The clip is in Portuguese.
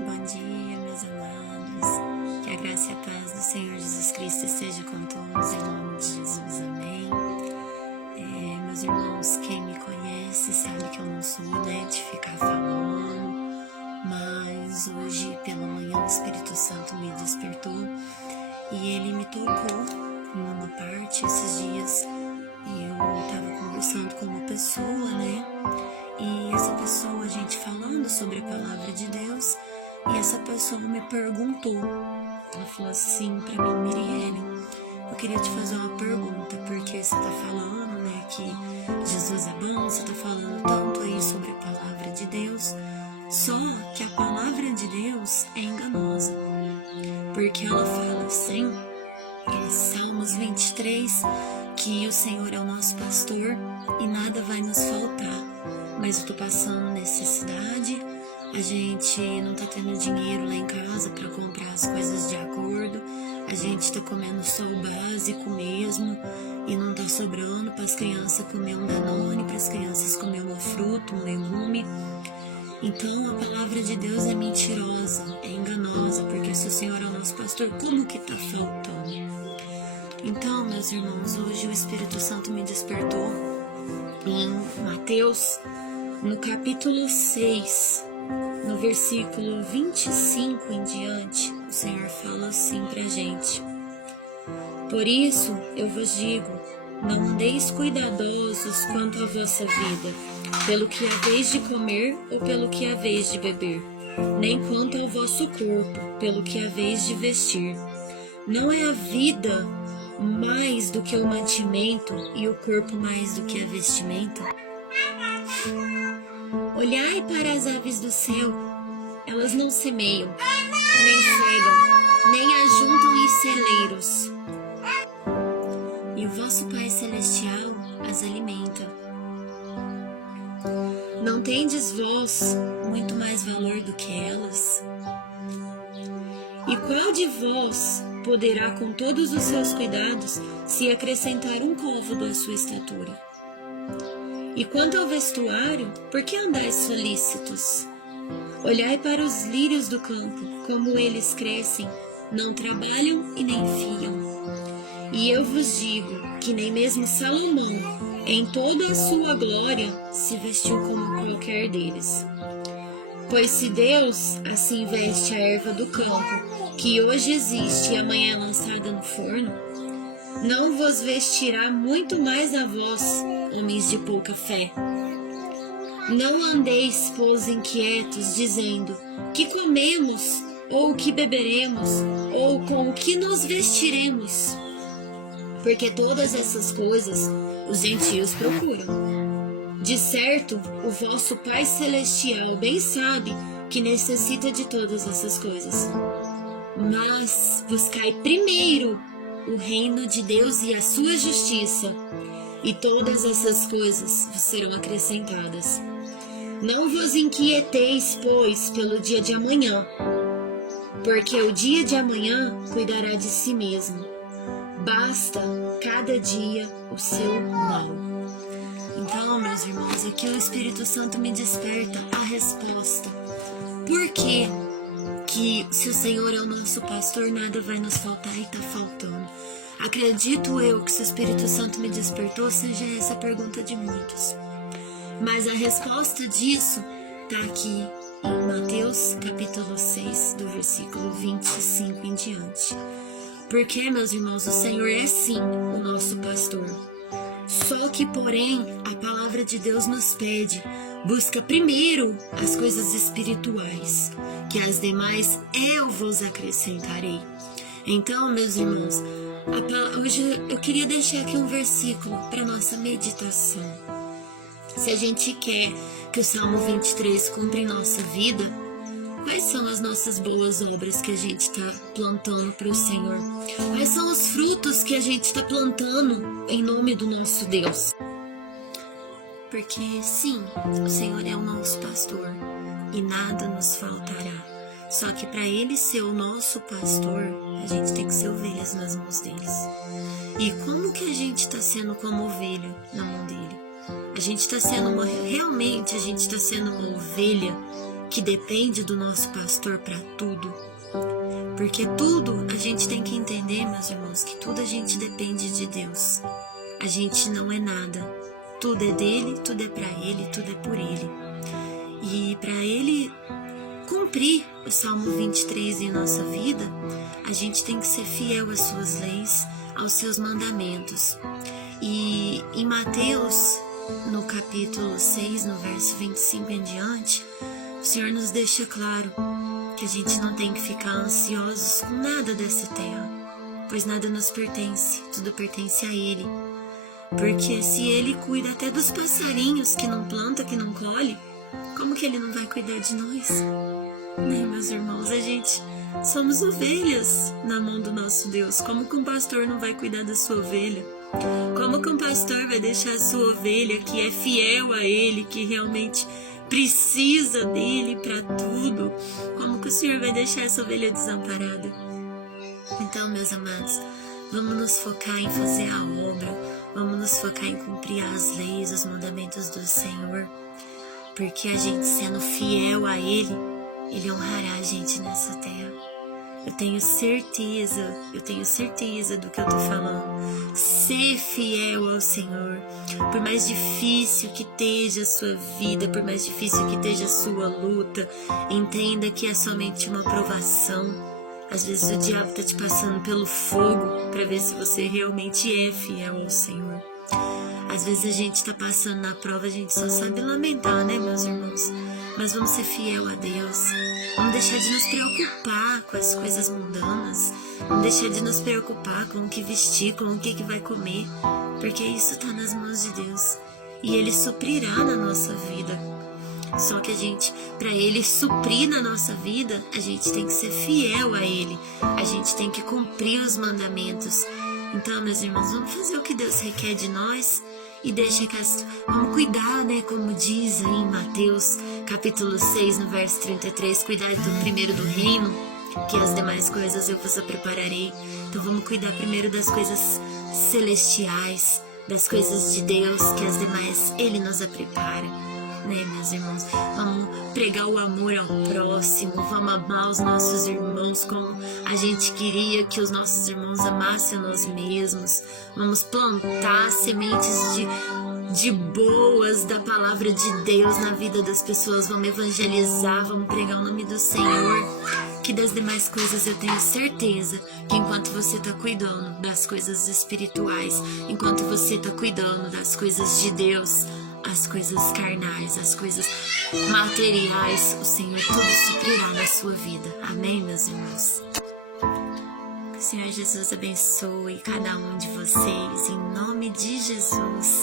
Bom dia, meus amados. Que a graça e a paz do Senhor Jesus Cristo esteja com todos, em nome de Jesus, amém. Meus irmãos, quem me conhece sabe que eu não sou de ficar falando, mas hoje pela manhã o Espírito Santo me despertou e ele me tocou em uma parte esses dias. Eu estava conversando com uma pessoa, E essa pessoa, a gente falando sobre a palavra de Deus, e essa pessoa me perguntou, ela falou assim pra mim: Mirielle, eu queria te fazer uma pergunta, porque você tá falando, que Jesus é bom, você tá falando tanto aí sobre a palavra de Deus, só que a palavra de Deus é enganosa, porque ela fala assim, em Salmos 23, que o Senhor é o nosso pastor e nada vai nos faltar. Mas eu tô passando necessidade, a gente não tá tendo dinheiro lá em casa para comprar as coisas de acordo, a gente tá comendo só o básico mesmo e não tá sobrando para as crianças comer um Danone, para as crianças comer uma fruta, um legume. Então a palavra de Deus é mentirosa, é enganosa, porque se o Senhor é o nosso pastor, como que tá faltando? Então, meus irmãos, hoje o Espírito Santo me despertou em Mateus, no capítulo 6, no versículo 25 em diante, o Senhor fala assim pra gente: Por isso eu vos digo, não andeis cuidadosos quanto à vossa vida, pelo que haveis de comer ou pelo que haveis de beber, nem quanto ao vosso corpo, pelo que haveis de vestir. Não é a vida mais do que o mantimento e o corpo mais do que a vestimenta? Olhai para as aves do céu, elas não semeiam, nem cegam, nem ajuntam em celeiros, e o vosso Pai Celestial as alimenta. Não tendes vós muito mais valor do que elas? E qual de vós poderá, com todos os seus cuidados, se acrescentar um côvado à sua estatura? E quanto ao vestuário, por que andais solícitos? Olhai para os lírios do campo, como eles crescem, não trabalham e nem fiam. E eu vos digo que nem mesmo Salomão, em toda a sua glória, se vestiu como qualquer deles. Pois se Deus assim veste a erva do campo, que hoje existe e amanhã é lançada no forno, não vos vestirá muito mais a vós, homens de pouca fé. Não andeis, pois, inquietos, dizendo: que comemos, ou que beberemos, ou com o que nos vestiremos? Porque todas essas coisas os gentios procuram. De certo, o vosso Pai Celestial bem sabe que necessita de todas essas coisas. Mas buscai primeiro o reino de Deus e a sua justiça, e todas essas coisas vos serão acrescentadas. Não vos inquieteis, pois, pelo dia de amanhã, porque o dia de amanhã cuidará de si mesmo. Basta cada dia o seu mal. Então, meus irmãos, aqui o Espírito Santo me desperta a resposta. Por quê? Que se o Senhor é o nosso pastor, nada vai nos faltar e tá faltando. Acredito eu que se o Espírito Santo me despertou, seja essa a pergunta de muitos. Mas a resposta disso tá aqui em Mateus capítulo 6, do versículo 25 em diante. Porque, meus irmãos, o Senhor é sim o nosso pastor. Só que, porém, a palavra de Deus nos pede: busca primeiro as coisas espirituais, que as demais eu vos acrescentarei. Então, meus irmãos, hoje eu queria deixar aqui um versículo para nossa meditação. Se a gente quer que o Salmo 23 cumpra em nossa vida, quais são as nossas boas obras que a gente está plantando para o Senhor? Quais são os frutos que a gente está plantando em nome do nosso Deus? Porque sim, o Senhor é o nosso pastor e nada nos faltará. Só que para Ele ser o nosso pastor, a gente tem que ser ovelhas nas mãos deles. E como que a gente está sendo como ovelha na mão dele? A gente está sendo realmente a gente está sendo uma ovelha que depende do nosso pastor para tudo. Porque tudo a gente tem que entender, meus irmãos, que tudo a gente depende de Deus. A gente não é nada. Tudo é dele, tudo é para ele, tudo é por ele. E para ele cumprir o Salmo 23 em nossa vida, a gente tem que ser fiel às suas leis, aos seus mandamentos. E em Mateus, no capítulo 6, no verso 25 em diante, o Senhor nos deixa claro que a gente não tem que ficar ansiosos com nada dessa terra, pois nada nos pertence, tudo pertence a Ele. Porque se Ele cuida até dos passarinhos que não planta, que não colhe, como que Ele não vai cuidar de nós? Né, meus irmãos, a gente somos ovelhas na mão do nosso Deus. Como que um pastor não vai cuidar da sua ovelha? Como que um pastor vai deixar a sua ovelha, que é fiel a Ele, que realmente precisa dele para tudo? Como que o Senhor vai deixar essa ovelha desamparada? Então, meus amados, vamos nos focar em fazer a obra, vamos nos focar em cumprir as leis, os mandamentos do Senhor, porque a gente sendo fiel a Ele, Ele honrará a gente nessa terra. Eu tenho certeza do que eu tô falando. Ser fiel ao Senhor, por mais difícil que esteja a sua vida, por mais difícil que esteja a sua luta, entenda que é somente uma provação. Às vezes o diabo tá te passando pelo fogo para ver se você realmente é fiel ao Senhor. Às vezes a gente tá passando na prova, a gente só sabe lamentar, né, meus irmãos? Mas vamos ser fiel a Deus. Vamos deixar de nos preocupar com as coisas mundanas. Vamos deixar de nos preocupar com o que vestir, com o que vai comer. Porque isso está nas mãos de Deus. E Ele suprirá na nossa vida. Só que para Ele suprir na nossa vida, a gente tem que ser fiel a Ele. A gente tem que cumprir os mandamentos. Então, meus irmãos, vamos fazer o que Deus requer de nós. E vamos cuidar, né, como diz aí em Mateus, capítulo 6, no verso 33, cuidar primeiro do reino, que as demais coisas eu vos prepararei. Então vamos cuidar primeiro das coisas celestiais, das coisas de Deus, que as demais Ele nos prepara, né, meus irmãos? Vamos pregar o amor ao próximo, vamos amar os nossos irmãos como a gente queria que os nossos irmãos amassem a nós mesmos. Vamos plantar sementes de boas da palavra de Deus na vida das pessoas. Vamos evangelizar, vamos pregar o nome do Senhor. Que das demais coisas eu tenho certeza que enquanto você está cuidando das coisas espirituais, enquanto você está cuidando das coisas de Deus, as coisas carnais, as coisas materiais, o Senhor tudo suprirá na sua vida. Amém, meus irmãos? Que o Senhor Jesus abençoe cada um de vocês, em nome de Jesus.